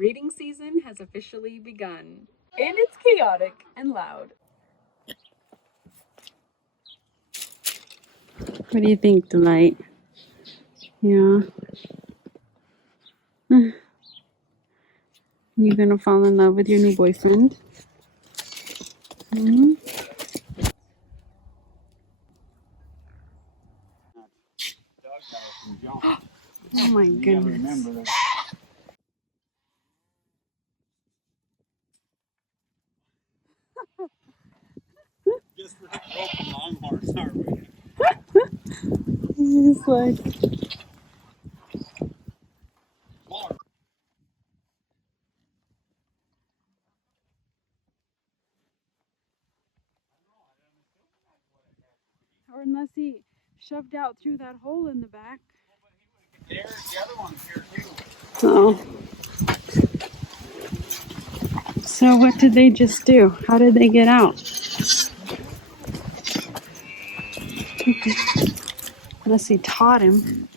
breeding season has officially begun, and it's chaotic and loud. What do you think, Delight? Yeah. You gonna fall in love with your new boyfriend? Hmm? Oh my goodness. Just for the broken longhorns, aren't we? He's like, or unless he shoved out through that hole in the back. There's the other one's here too. Oh. So what did they just do? How did they get out? Unless he taught him.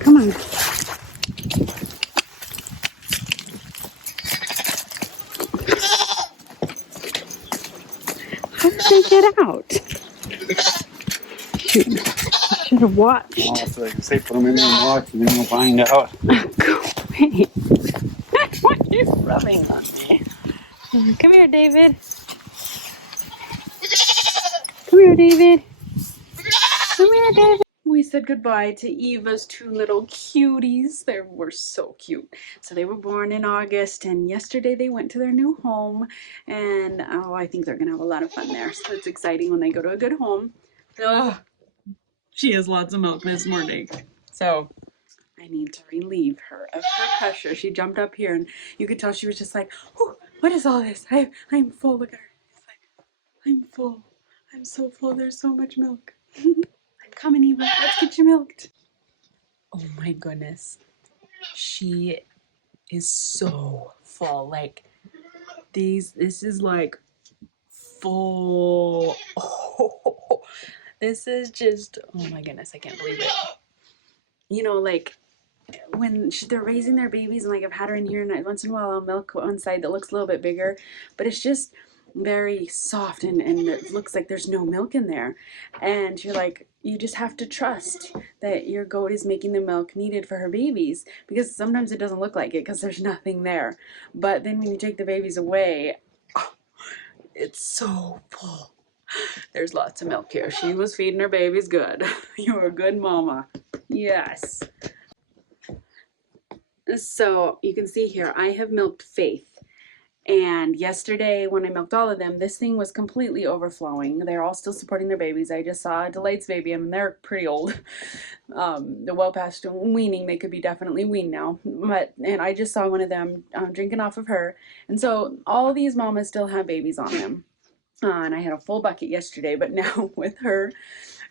Come on. How did they get out? Shoot. I should have watched. Oh, so they can say put them in there and watch and then we'll find out. Go away. What are you rubbing on me? Come here, David. Come here, David. Come here, David. We said goodbye to Eva's two little cuties. They were so cute. So they were born in August, and yesterday they went to their new home. And oh, I think they're gonna have a lot of fun there. So it's exciting when they go to a good home. Oh, she has lots of milk this morning. So I need to relieve her of her pressure. She jumped up here, and you could tell she was just like, what is all this? I'm full. Look at her. It's like, I'm full. I'm so full. There's so much milk. I'm coming, Eva. Let's get you milked. Oh my goodness. She is so full. Like, this is like full. Oh, this is just, oh my goodness. I can't believe it. You know, like, when they're raising their babies, and like I've had her in here, and once in a while I'll milk one side that looks a little bit bigger, but it's just very soft, and it looks like there's no milk in there. And you're like, you just have to trust that your goat is making the milk needed for her babies, because sometimes it doesn't look like it because there's nothing there. But then when you take the babies away, oh, it's so full. There's lots of milk here. She was feeding her babies good. You're a good mama. Yes. So you can see here, I have milked Faith. And yesterday when I milked all of them, this thing was completely overflowing. They're all still supporting their babies. I just saw Delight's baby, and they're pretty old. They're well past weaning. They could be definitely weaned now. And I just saw one of them drinking off of her. And so all these mamas still have babies on them. And I had a full bucket yesterday, but now with her,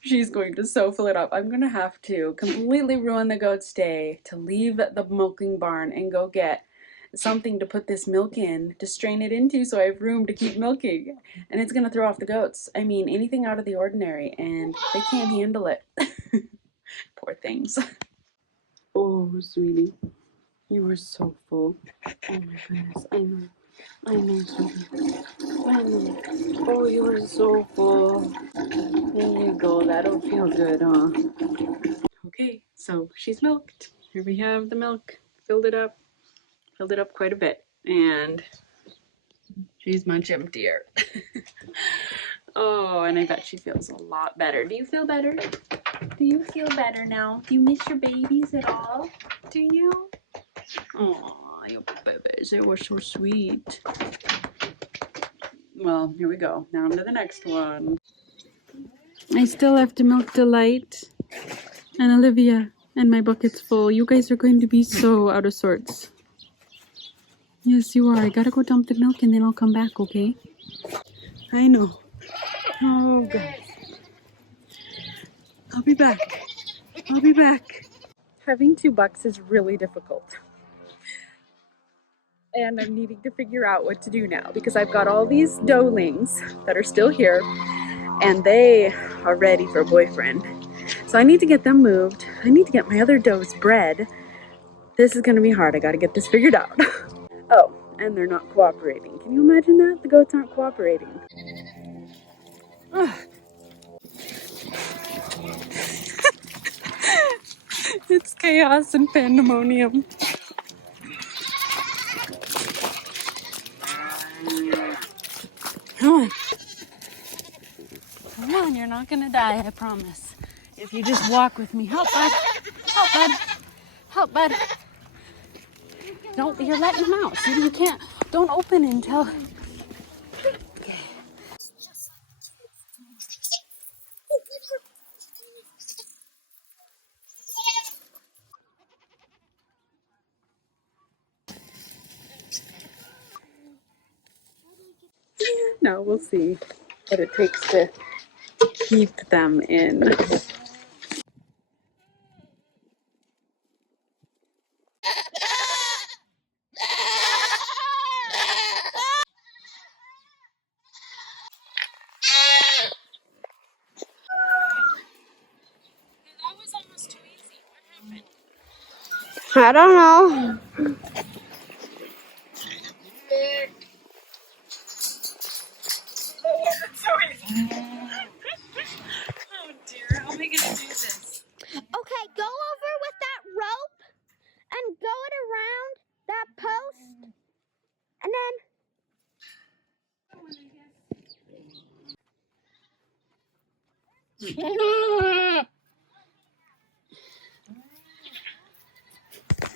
she's going to so fill it up. I'm going to have to completely ruin the goat's day to leave the milking barn and go get something to put this milk in, to strain it into, so I have room to keep milking. And it's going to throw off the goats. I mean, anything out of the ordinary, and they can't handle it. Poor things. Oh, sweetie. You were so full. Oh my goodness. I know. I know, sweetie. I know. Oh, you were so full. There you go. That'll feel good, huh? Okay, so she's milked. Here we have the milk. Filled it up quite a bit, and she's much emptier. Oh, and I bet she feels a lot better. Do you feel better? Do you feel better now? Do you miss your babies at all? Do you? Oh, your babies, they were so sweet. Well, here we go. Now on to the next one. I still have to milk Delight and Olivia, and my bucket's full. You guys are going to be so out of sorts. Yes, you are. I gotta go dump the milk, and then I'll come back, okay? I know. Oh, God. I'll be back. I'll be back. Having two bucks is really difficult. And I'm needing to figure out what to do now, because I've got all these doelings that are still here, and they are ready for a boyfriend. So I need to get them moved. I need to get my other does bred. This is gonna be hard. I gotta get this figured out. Oh, and they're not cooperating. Can you imagine that? The goats aren't cooperating. It's chaos and pandemonium. Come on. Come on, you're not gonna die, I promise. If you just walk with me. Help, bud. Help, bud. Help, bud. Don't, you're letting him out. See, you can't, don't open until. Okay. No, we'll see what it takes to keep them in. I don't know. Oh dear, how am I gonna do this? Okay, go over with that rope and go it around that post. And then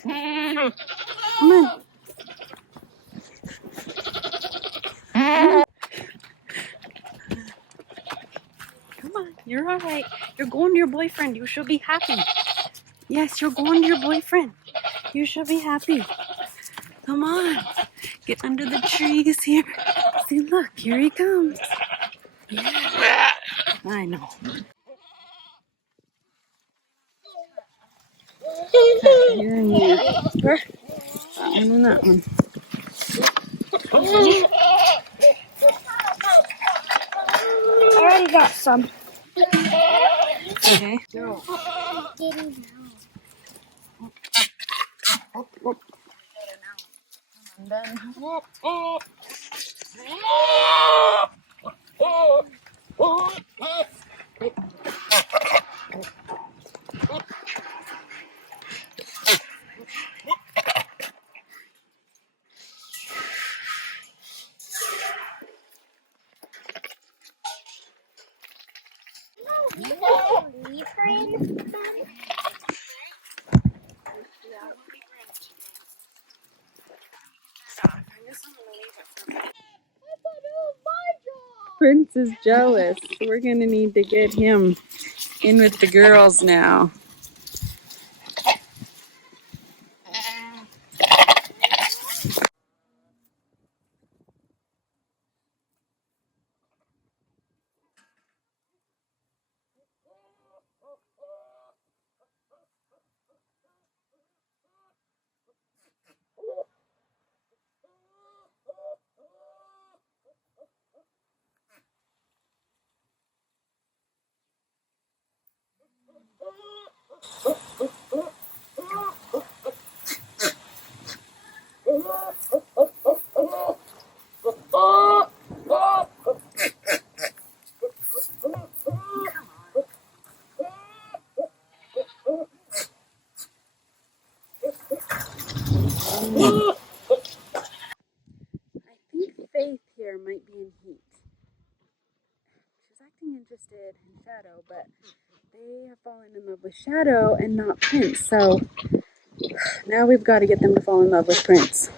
Come on. Come on, you're all right. You're going to your boyfriend. You should be happy. Yes, you're going to your boyfriend. You should be happy. Come on. Get under the trees here. See, look, here he comes. Yeah, I know. Here and here. That one and that one. I already got some. Okay. No. Prince is jealous. We're gonna need to get him in with the girls now. I think Faith here might be in heat. She's acting interested in Shadow, but they have fallen in love with Shadow and not Prince. So now we've got to get them to fall in love with Prince.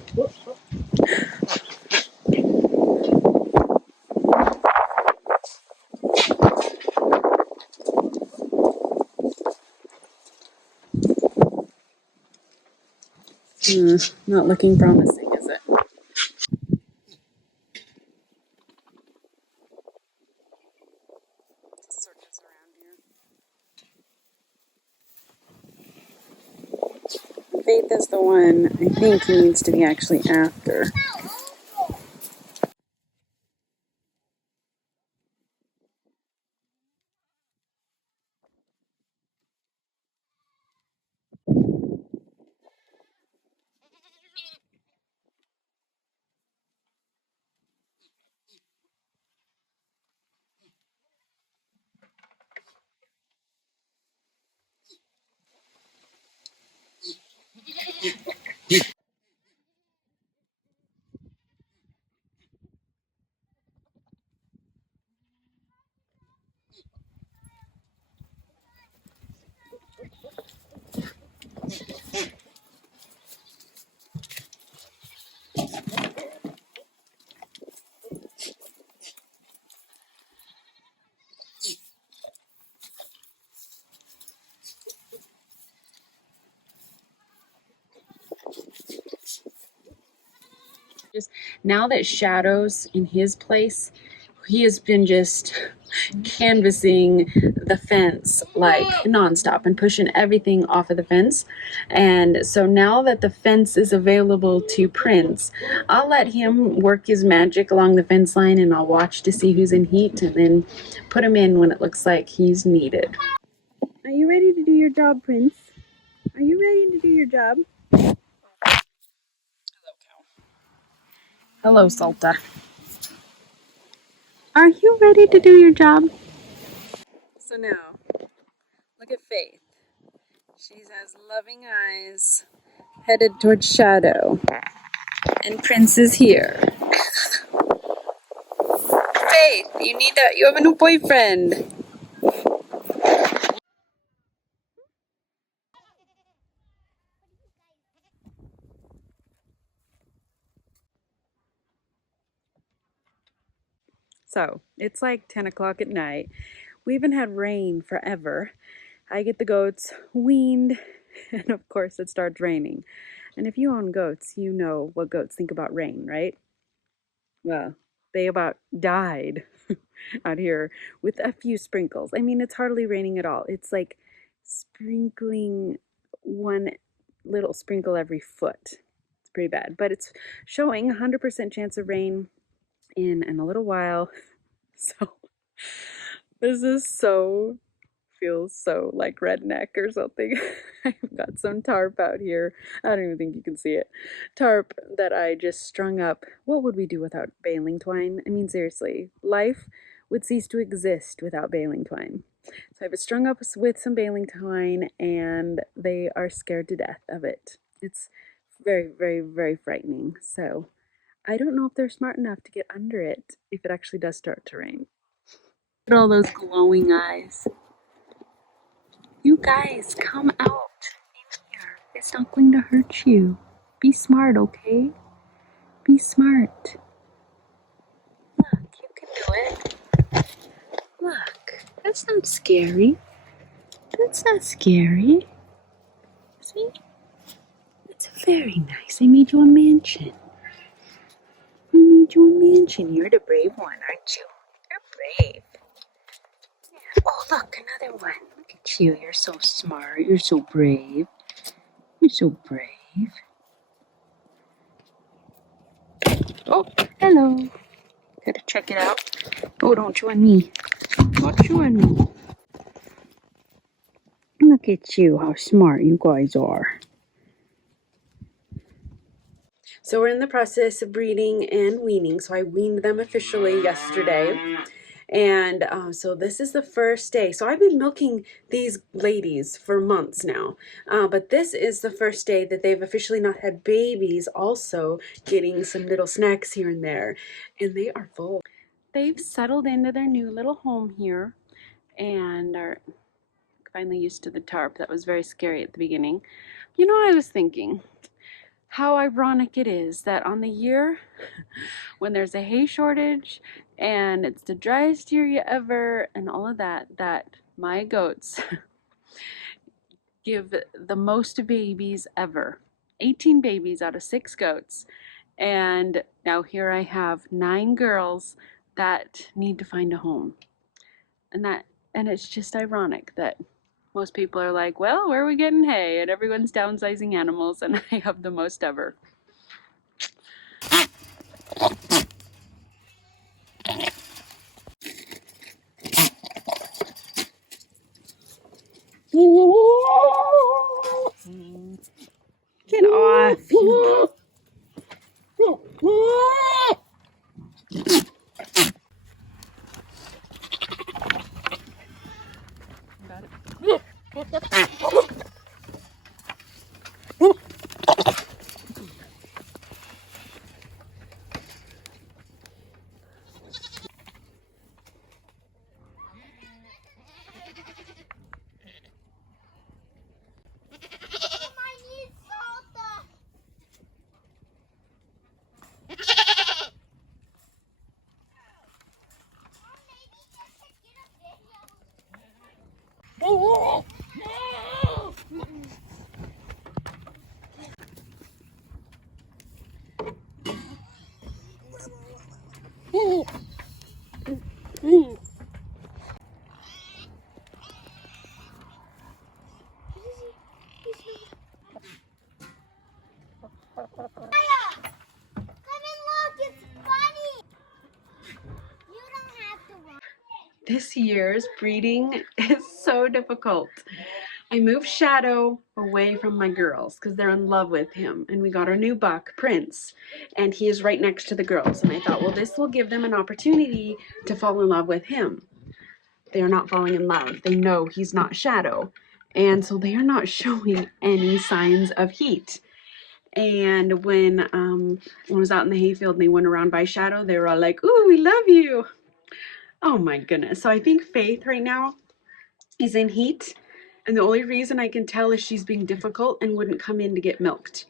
Not looking promising, is it? Circus around here. Faith is the one I think he needs to be actually after. Now that Shadow's in his place, he has been just canvassing the fence like nonstop and pushing everything off of the fence. And so now that the fence is available to Prince, I'll let him work his magic along the fence line, and I'll watch to see who's in heat and then put him in when it looks like he's needed. Are you ready to do your job, Prince? Are you ready to do your job? Hello, Salta. Are you ready to do your job? So now, look at Faith. She has loving eyes headed towards Shadow. And Prince is here. Faith, you have a new boyfriend. So, it's like 10 o'clock at night. We haven't had rain forever. I get the goats weaned, and of course it starts raining. And if you own goats, you know what goats think about rain, right? Well, they about died out here with a few sprinkles. I mean, it's hardly raining at all. It's like sprinkling one little sprinkle every foot. It's pretty bad, but it's showing 100% chance of rain in a little while. So this is so feels so like redneck or something. I've got some tarp out here. I don't even think you can see it. Tarp that I just strung up. What would we do without baling twine? I mean, seriously, life would cease to exist without baling twine. So I have it strung up with some baling twine, and they are scared to death of it. It's very, very, very frightening. So I don't know if they're smart enough to get under it if it actually does start to rain. Look at all those glowing eyes. You guys, come out in here. It's not going to hurt you. Be smart, okay? Be smart. Look, you can do it. Look, that's not scary. That's not scary. See? It's very nice. I made you a mansion. I made you a mansion. You're the brave one, aren't you? You're brave. Yeah. Oh, look, another one. Look at you. You're so smart. You're so brave. You're so brave. Oh, hello. Gotta check it out. Oh, don't you on me. Don't you on me. Look at you, how smart you guys are. So we're in the process of breeding and weaning. So I weaned them officially yesterday. And so this is the first day. So I've been milking these ladies for months now. But this is the first day that they've officially not had babies, also getting some little snacks here and there. And they are full. They've settled into their new little home here and are finally used to the tarp. That was very scary at the beginning. You know, I was thinking how ironic it is that on the year when there's a hay shortage and it's the driest year ever and all of that, that my goats give the most babies ever. 18 babies out of 6 goats. And now here I have 9 girls that need to find a home. And it's just ironic that most people are like, well, where are we getting hay? And everyone's downsizing animals, and I have the most ever. Get off. This year's breeding is so difficult. I moved Shadow away from my girls because they're in love with him. And we got our new buck, Prince, and he is right next to the girls. And I thought, well, this will give them an opportunity to fall in love with him. They are not falling in love. They know he's not Shadow. And so they are not showing any signs of heat. And when I was out in the hayfield and they went around by Shadow, they were all like, ooh, we love you. Oh my goodness. So I think Faith right now is in heat. And the only reason I can tell is she's being difficult and wouldn't come in to get milked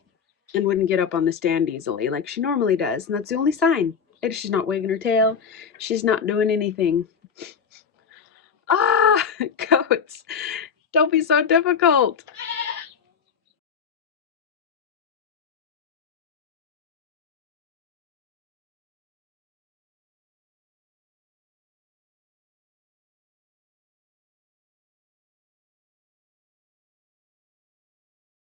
and wouldn't get up on the stand easily like she normally does. And that's the only sign. And she's not wagging her tail. She's not doing anything. Ah, goats, don't be so difficult.